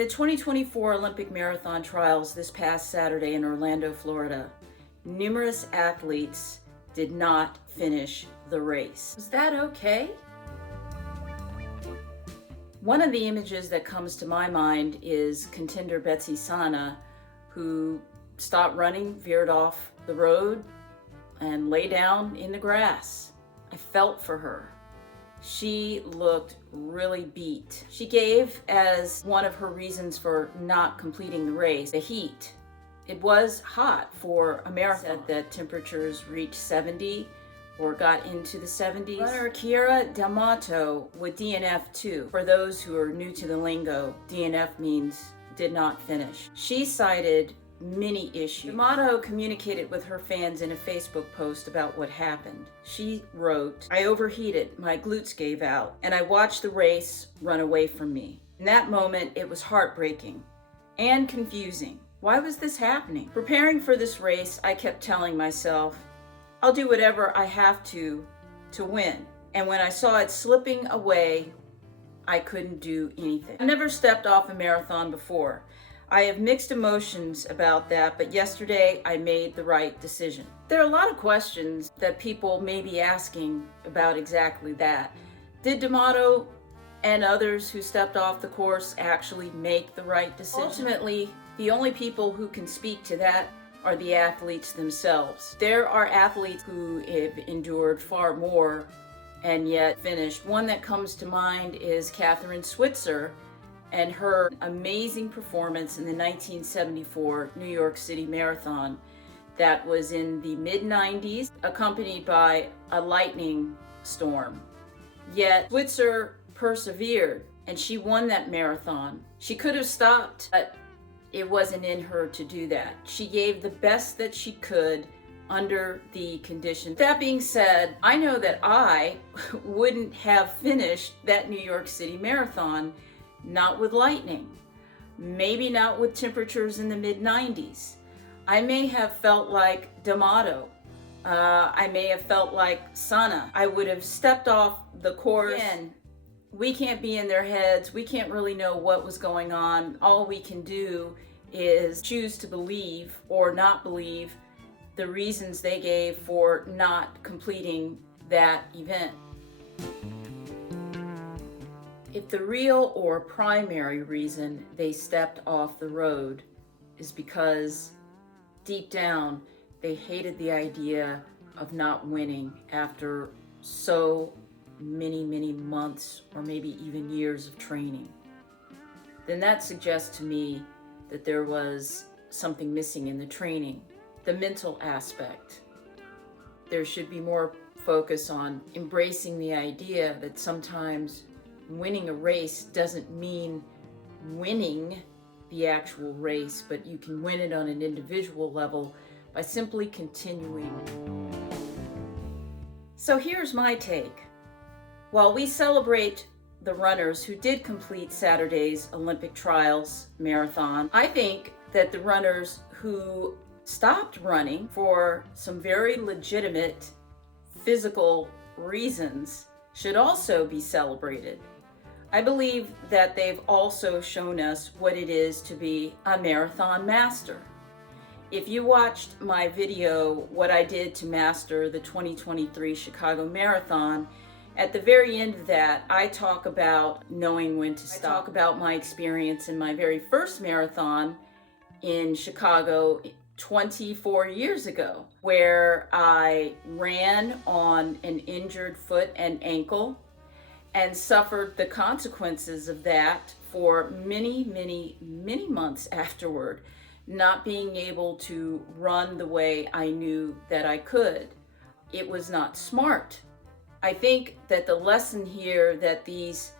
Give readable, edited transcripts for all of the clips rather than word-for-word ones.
the 2024 Olympic Marathon Trials this past Saturday in Orlando, Florida, numerous athletes did not finish the race. Was that okay? One of the images that comes to my mind is contender Betsy Saina, who stopped running, veered off the road, and lay down in the grass. I felt for her. She looked really beat. She gave as one of her reasons for not completing the race, the heat. It was hot for a marathon. Said that temperatures reached 70 or got into the 70s. Runner Keira D'Amato with DNF too. For those who are new to the lingo, DNF means did not finish. She cited many issues. D'Amato communicated with her fans in a Facebook post about what happened. She wrote, "I overheated, my glutes gave out, and I watched the race run away from me. In that moment, it was heartbreaking and confusing. Why was this happening? Preparing for this race, I kept telling myself, I'll do whatever I have to win. And when I saw it slipping away, I couldn't do anything. I've never stepped off a marathon before. I have mixed emotions about that, but yesterday I made the right decision." There are a lot of questions that people may be asking about exactly that. Did D'Amato and others who stepped off the course actually make the right decision? Ultimately, the only people who can speak to that are the athletes themselves. There are athletes who have endured far more and yet finished. One that comes to mind is Catherine Switzer and her amazing performance in the 1974 New York City Marathon that was in the mid-90s, accompanied by a lightning storm. Yet Switzer persevered and she won that marathon. She could have stopped, but it wasn't in her to do that. She gave the best that she could under the conditions. That being said, I know that I wouldn't have finished that New York City Marathon, not with lightning, maybe not with temperatures in the mid-90s. I may have felt like D'Amato. I may have felt like Saina. I would have stepped off the course. Again, we can't be in their heads. We can't really know what was going on. All we can do is choose to believe or not believe the reasons they gave for not completing that event. If the real or primary reason they stepped off the road is because deep down they hated the idea of not winning after so many months or maybe even years of training, then that suggests to me that there was something missing in the training, the mental aspect. There should be more focus on embracing the idea that sometimes winning a race doesn't mean winning the actual race, but you can win it on an individual level by simply continuing. So here's my take. While we celebrate the runners who did complete Saturday's Olympic Trials marathon, I think that the runners who stopped running for some very legitimate physical reasons should also be celebrated. I believe that they've also shown us what it is to be a marathon master. If you watched my video, what I did to master the 2023 Chicago Marathon, at the very end of that, I talk about knowing when to stop. I talk about my experience in my very first marathon in Chicago 24 years ago, where I ran on an injured foot and ankle and suffered the consequences of that for many months afterward, not being able to run the way I knew that I could. It was not smart. I think that the lesson here that these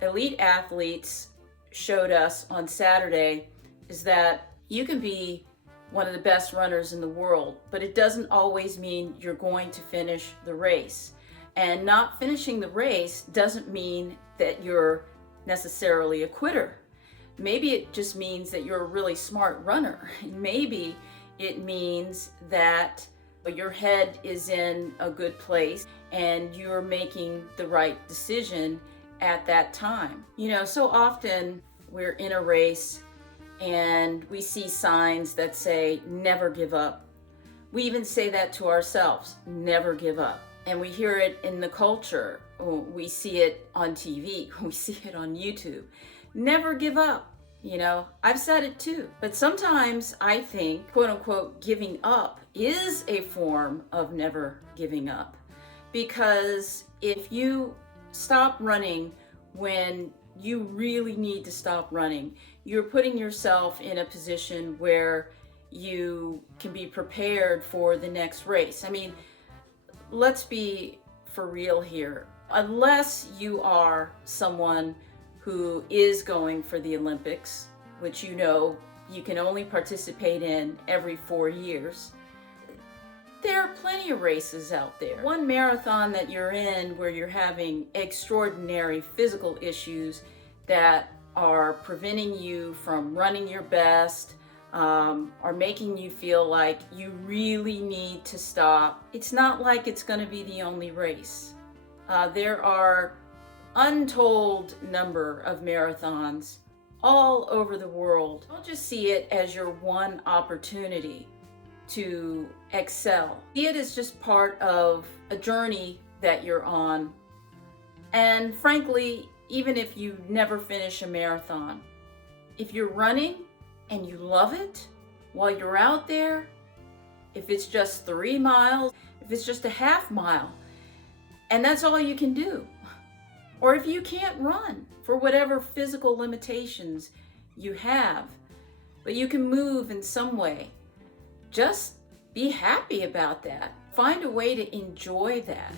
elite athletes showed us on Saturday is that you can be one of the best runners in the world, but it doesn't always mean you're going to finish the race. And not finishing the race doesn't mean that you're necessarily a quitter. Maybe it just means that you're a really smart runner. Maybe it means that your head is in a good place and you're making the right decision at that time. You know, so often we're in a race and we see signs that say, never give up. We even say that to ourselves, never give up. And we hear it in the culture. We see it on TV. We see it on YouTube. Never give up. You know, I've said it too. But sometimes I think, quote unquote, giving up is a form of never giving up. Because if you stop running when you really need to stop running, you're putting yourself in a position where you can be prepared for the next race. I mean, let's be for real here. Unless you are someone who is going for the Olympics, which you know you can only participate in every 4 years, there are plenty of races out there. One marathon that you're in where you're having extraordinary physical issues that are preventing you from running your best, are making you feel like you really need to stop. It's not like it's going to be the only race. There are untold number of marathons all over the world. Don't just see it as your one opportunity to excel. See it as just part of a journey that you're on. And frankly, even if you never finish a marathon, if you're running and you love it while you're out there, if it's just 3 miles, if it's just a half mile, and that's all you can do, or if you can't run for whatever physical limitations you have, but you can move in some way, just be happy about that. Find a way to enjoy that.